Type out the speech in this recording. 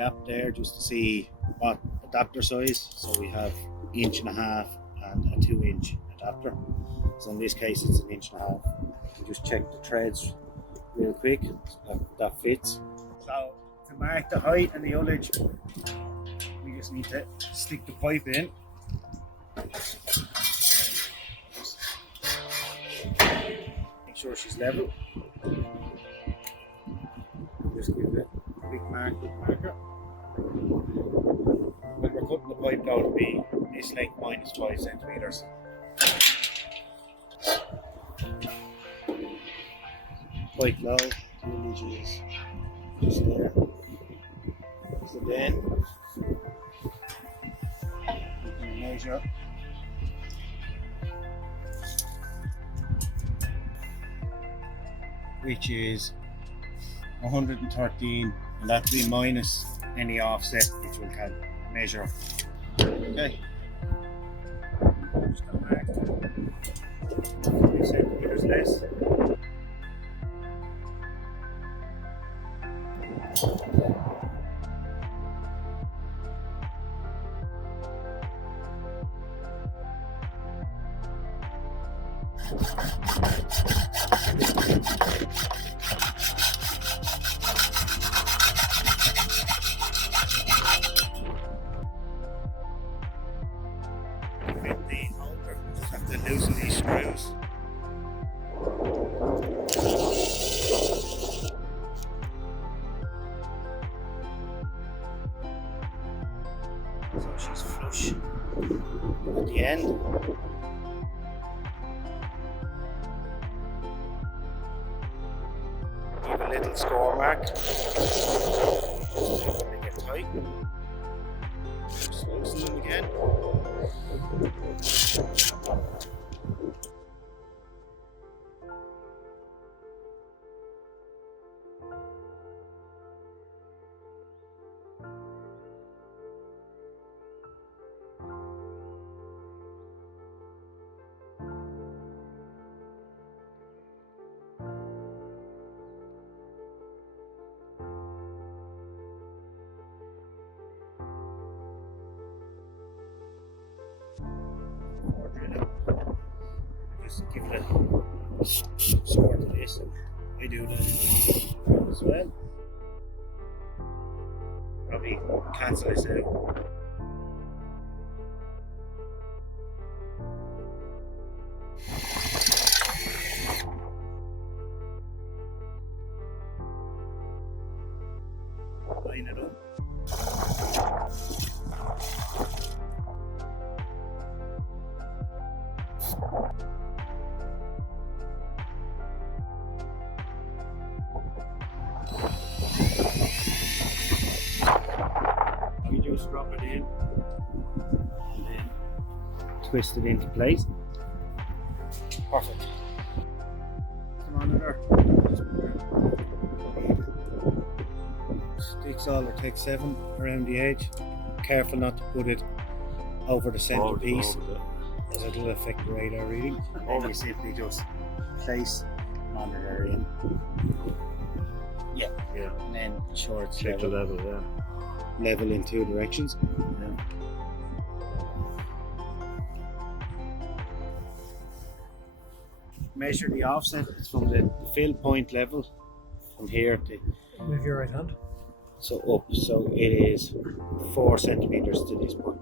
gap there just to see what adapter size. So we have 1.5 inch and a 2-inch adapter. So in this case it's 1.5 inch. We just check the threads real quick so that fits. So to mark the height and the ullage, we just need to stick the pipe in. Make sure she's level. Just give it a quick marker. When we're cutting the pipe down to be this length minus 5 centimeters. Quite low, the ullage is just there. So then we can measure which is 113, and that'll be minus any offset which we can measure. Okay. Just gonna mark 2 centimeters less. Fit the holder, just have to loosen these screws. So she's flush at the end. Give a little score mark. Just when they get tight. Just loosen them again. Just give it a score to this. I do that as well. Probably cancel this out. Line it up. You just drop it in and then twist it into place. Perfect. Come on in there. Sticks all or take 7 around the edge. Careful not to put it over the centre piece, as it'll affect the radar reading. And we simply just place the monitor in. Yeah. And then ensure it's Check the level, yeah. level in 2 directions. Yeah. Measure the offset. It's from the fill point level from here to Move your right hand. so up. So it is 4 centimeters to this point.